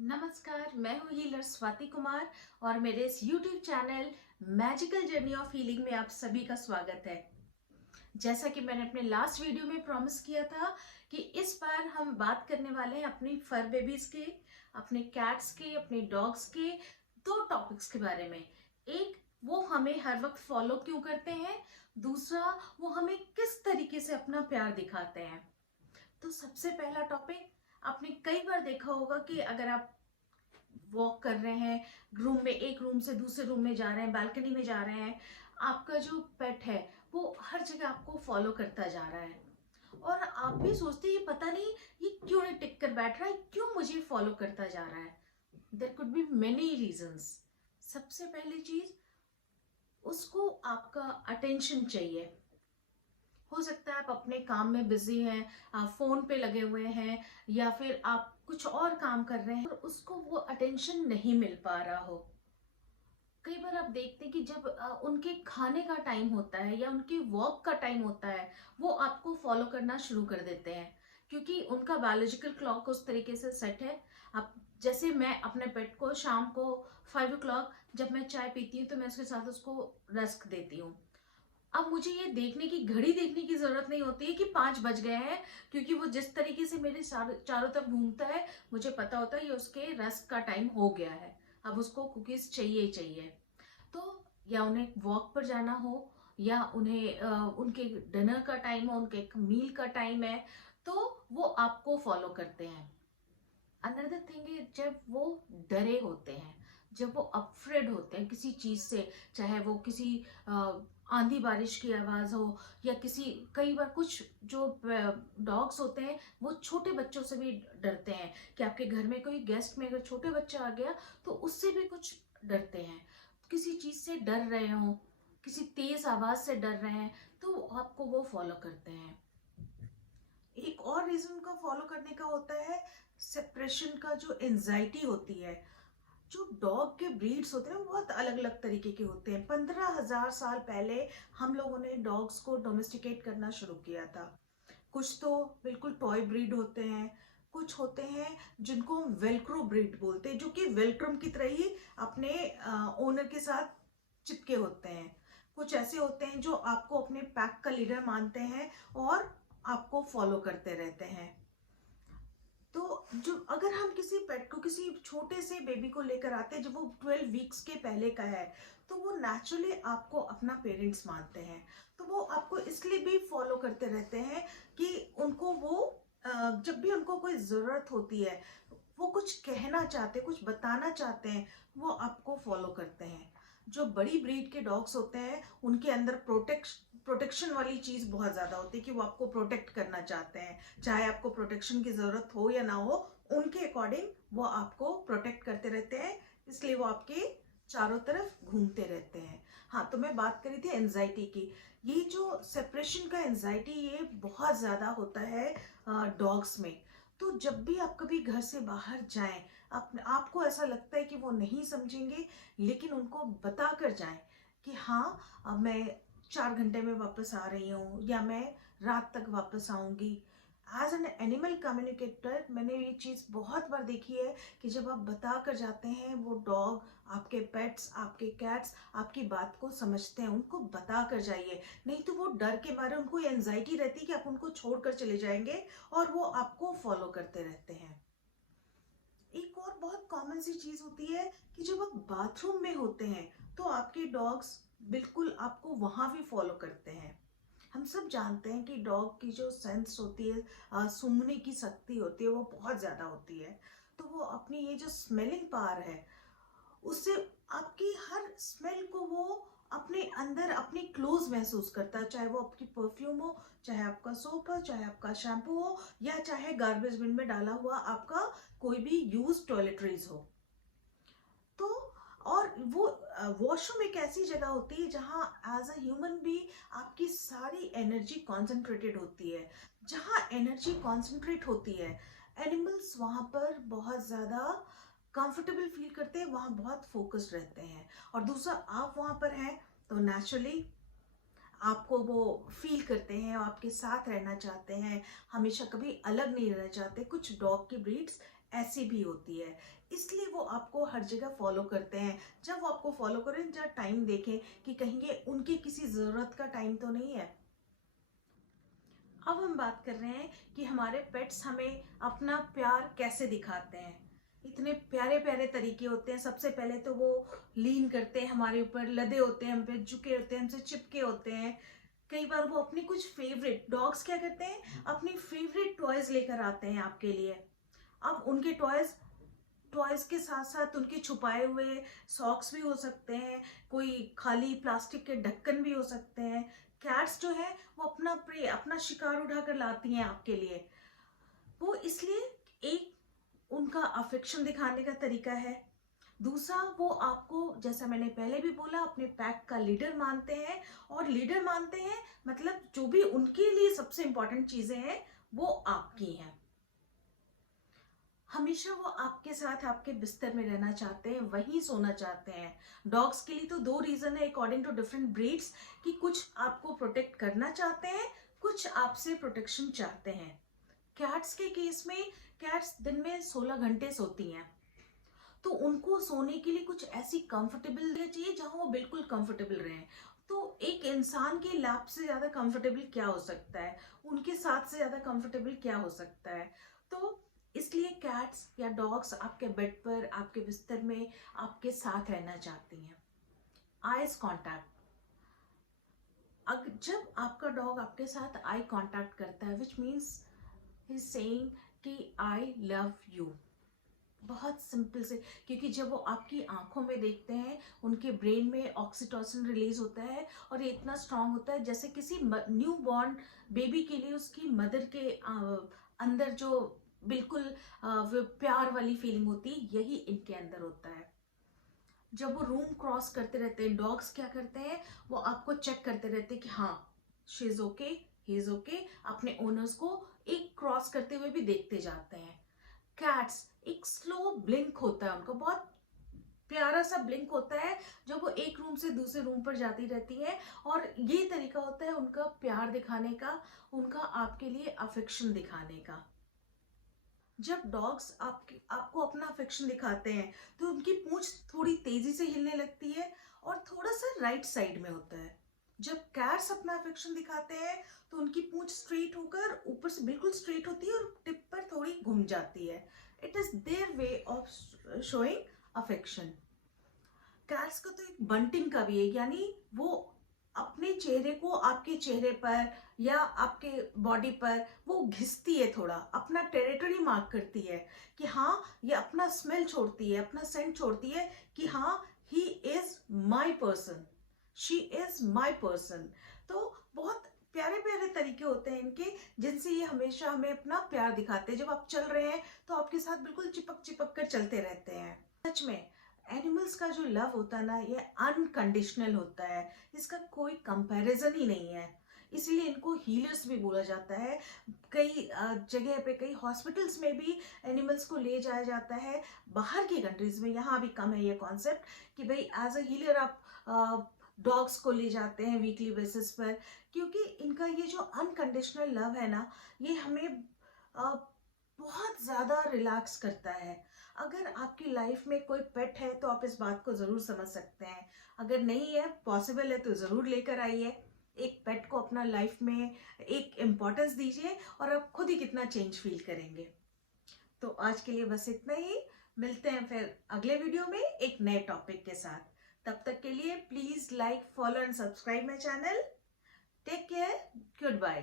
नमस्कार, मैं हूँ हीलर स्वाति कुमार और मेरे इस YouTube channel magical journey of healing में आप सभी का स्वागत है। जैसा कि मैंने अपने लास्ट वीडियो में प्रॉमिस किया था कि इस बार हम बात करने वाले हैं अपनी फर बेबीज के, अपने कैट्स के, अपने डॉग्स के दो टॉपिक्स के बारे में। एक, वो हमें हर वक्त फॉलो क्यों करते हैं। दूसरा, वो हमें किस तरीके से अपना प्यार दिखाते हैं। तो सबसे पहला टॉपिक, आपने कई बार देखा होगा कि अगर आप वॉक कर रहे हैं, रूम में एक रूम से दूसरे रूम में जा रहे हैं, बालकनी में जा रहे हैं, आपका जो पेट है वो हर जगह आपको फॉलो करता जा रहा है और आप भी सोचते हैं ये पता नहीं ये क्यों नहीं टिक कर बैठ रहा है, क्यों मुझे फॉलो करता जा रहा है। There could be many reasons. सबसे पहली चीज, उसको आपका अटेंशन चाहिए। हो सकता है आप अपने काम में बिजी हैं, आप फोन पे लगे हुए हैं या फिर आप कुछ और काम कर रहे हैं और उसको वो अटेंशन नहीं मिल पा रहा हो। कई बार आप देखते हैं कि जब उनके खाने का टाइम होता है या उनके वॉक का टाइम होता है, वो आपको फॉलो करना शुरू कर देते हैं क्योंकि उनका बायोलॉजिकल क्लॉक उस तरीके से सेट है। आप जैसे मैं अपने पेट को शाम को 5 o'clock जब मैं चाय पीती हूँ तो मैं उसके साथ उसको रस्क देती हूँ। अब मुझे ये देखने की घड़ी देखने की जरूरत नहीं होती है कि 5 बज गए हैं, क्योंकि वो जिस तरीके से मेरे चारों तरफ घूमता है मुझे पता होता है ये उसके रस्क का टाइम हो गया है, अब उसको कुकीज चाहिए ही चाहिए। तो या उन्हें वॉक पर जाना हो या उन्हें उनके डिनर का टाइम हो, उनके मील का टाइम है, तो वो आपको फॉलो करते हैं। अनदर थिंग है, जब वो डरे होते हैं, जब वो अफ्रेड होते हैं किसी चीज से, चाहे वो किसी आंधी बारिश की आवाज हो या किसी, कई बार कुछ जो डॉग्स होते हैं वो छोटे बच्चों से भी डरते हैं कि आपके घर में कोई गेस्ट में अगर छोटे बच्चा आ गया तो उससे भी कुछ डरते हैं। किसी चीज से डर रहे हो, किसी तेज आवाज से डर रहे हैं, तो आपको वो फॉलो करते हैं। एक और रीजन का फॉलो करने का होता है सेपरेशन का, जो एंजाइटी होती है। जो डॉग के ब्रीड्स होते हैं वो बहुत अलग अलग तरीके के होते हैं। 15,000 साल पहले हम लोगों ने डॉग्स को डोमेस्टिकेट करना शुरू किया था। कुछ तो बिल्कुल टॉय ब्रीड होते हैं, कुछ होते हैं जिनको वेलक्रो ब्रीड बोलते हैं, जो कि वेलक्रम की तरह ही अपने ओनर के साथ चिपके होते हैं। कुछ ऐसे होते हैं जो आपको अपने पैक का लीडर मानते हैं और आपको फॉलो करते रहते हैं। तो जो अगर हम किसी पेट को, किसी छोटे से बेबी को लेकर आते हैं जब वो 12 वीक्स के पहले का है, तो वो नेचुरली आपको अपना पेरेंट्स मानते हैं। तो वो आपको इसलिए भी फॉलो करते रहते हैं कि उनको वो जब भी उनको कोई जरूरत होती है, वो कुछ कहना चाहते हैं, कुछ बताना चाहते हैं, वो आपको फॉलो करते हैं। जो बड़ी ब्रीड के डॉग्स होते हैं उनके अंदर प्रोटेक्शन वाली चीज बहुत ज्यादा होती है कि वो आपको प्रोटेक्ट करना चाहते हैं, चाहे आपको प्रोटेक्शन की जरूरत हो या ना हो, उनके अकॉर्डिंग वो आपको प्रोटेक्ट करते रहते हैं, इसलिए वो आपके चारों तरफ घूमते रहते हैं। हाँ, तो मैं बात करी थी एंजाइटी की। ये जो सेपरेशन का एंजाइटी, ये बहुत ज्यादा होता है डॉग्स में। तो जब भी आप कभी घर से बाहर जाएं, आपको ऐसा लगता है कि वो नहीं समझेंगे, लेकिन उनको बता कर जाएं कि हाँ, अब मैं 4 घंटे में वापस आ रही हूँ या मैं रात तक वापस आऊंगी। एज एन एनिमल कम्युनिकेटर मैंने ये चीज बहुत बार देखी है कि जब आप बता कर जाते हैं, वो डॉग, आपके पेट्स, आपके कैट्स आपकी बात को समझते हैं। उनको बता कर जाइए, नहीं तो वो डर के मारे, उनको ये एंजाइटी रहती है कि आप उनको छोड़कर चले जाएंगे और वो आपको फॉलो करते रहते हैं। एक और बहुत कॉमन सी चीज होती है कि जब आप बाथरूम में होते हैं तो आपके डॉग्स बिल्कुल आपको वहां भी फॉलो करते हैं। हम सब जानते हैं कि डॉग की जो सेंस होती है, सूंघने की शक्ति होती है, वो बहुत ज्यादा होती है। तो वो अपनी ये जो स्मेलिंग पावर है, उससे आपकी हर स्मेल को वो अपने अंदर, अपनी क्लोज महसूस करता है। चाहे वो आपकी परफ्यूम हो, चाहे आपका सोप हो, चाहे आपका शैम्पू हो, या चाहे गार्बेज बिन में डाला हुआ आपका कोई भी यूज टॉयलेटरीज हो। तो और वो वॉशरूम एक ऐसी जगह होती है जहां एज अ ह्यूमन भी आपकी सारी एनर्जी कॉन्सेंट्रेटेड होती है। जहां एनर्जी कॉन्सेंट्रेट होती है, एनिमल्स वहां पर बहुत ज्यादा कंफर्टेबल फील करते हैं, वहां बहुत फोकस्ड रहते हैं। और दूसरा, आप वहां पर हैं तो नेचुरली आपको वो फील करते हैं और आपके साथ रहना चाहते हैं, हमेशा कभी अलग नहीं रहना चाहते। कुछ डॉग की ब्रीड्स ऐसी भी होती है, इसलिए वो आपको हर जगह फॉलो करते हैं। जब वो आपको फॉलो करें, जब टाइम देखें कि कहीं ये उनकी किसी ज़रूरत का टाइम तो नहीं है। अब हम बात कर रहे हैं कि हमारे पेट्स हमें अपना प्यार कैसे दिखाते हैं। इतने प्यारे प्यारे तरीके होते हैं। सबसे पहले तो वो लीन करते हैं हमारे ऊपर, लदे होते हैं हम पे, झुके होते हैं, हमसे चिपके होते हैं। कई बार वो अपनी कुछ फेवरेट, डॉग्स क्या करते हैं, अपनी फेवरेट टॉयज लेकर आते हैं आपके लिए। अब उनके टॉयज टॉयज के साथ साथ उनके छुपाए हुए सॉक्स भी हो सकते हैं, कोई खाली प्लास्टिक के ढक्कन भी हो सकते हैं। कैट्स जो है वो अपना प्रे, अपना शिकार उठा कर लाती हैं आपके लिए। वो इसलिए एक उनका अफेक्शन दिखाने का तरीका है। दूसरा, वो आपको, जैसा मैंने पहले भी बोला, अपने पैक का लीडर मानते हैं। और लीडर मानते हैं मतलब जो भी उनके लिए सबसे इंपॉर्टेंट चीजें हैं वो आपकी हैं। हमेशा वो आपके साथ आपके बिस्तर में रहना चाहते हैं, वहीं सोना चाहते हैं। डॉग्स के लिए तो दो रीजन है अकॉर्डिंग टू डिफरेंट ब्रीड्स, कि कुछ आपको प्रोटेक्ट करना चाहते हैं, कुछ आपसे प्रोटेक्शन चाहते हैं। कैट्स के केस में, कैट्स दिन में 16 घंटे सोती हैं, तो उनको सोने के लिए कुछ ऐसी कंफर्टेबल जगह चाहिए जहां वो बिल्कुल कंफर्टेबल रहें। तो एक इंसान के लैप से ज्यादा कंफर्टेबल क्या हो सकता है, उनके साथ से ज्यादा कंफर्टेबल क्या हो सकता है। तो इसलिए कैट्स या डॉग्स आपके बेड पर, आपके बिस्तर में आपके साथ रहना चाहती हैं। आईज कांटेक्ट, जब आपका डॉग आपके साथ आई कांटेक्ट करता है, which means he is saying कि आई लव यू। बहुत सिंपल से, क्योंकि जब वो आपकी आंखों में देखते हैं, उनके ब्रेन में ऑक्सीटोसिन रिलीज होता है और ये इतना स्ट्रांग होता है जैसे किसी न्यू बॉर्न बेबी के लिए उसकी मदर के अंदर जो बिल्कुल वो प्यार वाली फीलिंग होती है, यही इनके अंदर होता है। जब वो रूम क्रॉस करते रहते हैं, डॉग्स क्या करते हैं, वो आपको चेक करते रहते हैं कि हाँ she is okay, he is okay. अपने ओनर्स को एक क्रॉस करते हुए भी देखते जाते हैं। कैट्स, एक स्लो ब्लिंक होता है उनका, बहुत प्यारा सा ब्लिंक होता है जब वो एक रूम से दूसरे रूम पर जाती रहती है। और ये तरीका होता है उनका प्यार दिखाने का, उनका आपके लिए अफेक्शन दिखाने का। जब डॉग्स आपको अपना अफेक्शन दिखाते हैं तो उनकी पूंछ थोड़ी तेजी से हिलने लगती है और थोड़ा सा राइट साइड में होता है। जब कैट्स अपना अफेक्शन दिखाते हैं तो उनकी पूंछ स्ट्रेट होकर ऊपर से बिल्कुल स्ट्रेट होती है और टिप पर थोड़ी घूम जाती है। It is their way of showing affection. Cats का तो एक बंटिंग का भी है, यानी वो अपने चेहरे को आपके चेहरे पर या आपके बॉडी पर वो घिसती है, थोड़ा अपना टेरिटरी मार्क करती है कि हाँ, ये अपना स्मेल छोड़ती है, अपना सेंट छोड़ती है कि हाँ, he is my person, she is my person. तो बहुत प्यारे प्यारे तरीके होते हैं इनके, जिनसे ये हमेशा हमें अपना प्यार दिखाते हैं। जब आप चल रहे हैं तो आपके साथ बिल्कुल चिपक चिपक कर चलते रहते हैं। सच में एनिमल्स का जो लव होता है ना, ये अनकंडीशनल होता है, इसका कोई कंपैरिजन ही नहीं है। इसलिए इनको हीलर्स भी बोला जाता है। कई जगह पे, कई हॉस्पिटल्स में भी एनिमल्स को ले जाया जाता है। बाहर की कंट्रीज में, यहाँ भी कम है ये कॉन्सेप्ट कि भाई एज अ हीलर आप डॉग्स को ले जाते हैं वीकली बेसिस पर, क्योंकि इनका ये जो अनकंडीशनल लव है ना, ये हमें बहुत ज़्यादा रिलैक्स करता है। अगर आपकी लाइफ में कोई पेट है तो आप इस बात को ज़रूर समझ सकते हैं। अगर नहीं है, पॉसिबल है, तो ज़रूर लेकर आइए। एक पेट को अपना लाइफ में एक इम्पोर्टेंस दीजिए और आप खुद ही कितना चेंज फील करेंगे। तो आज के लिए बस इतना ही। मिलते हैं फिर अगले वीडियो में एक नए टॉपिक के साथ। तब तक के लिए please like, follow and subscribe my channel. Take care, good bye.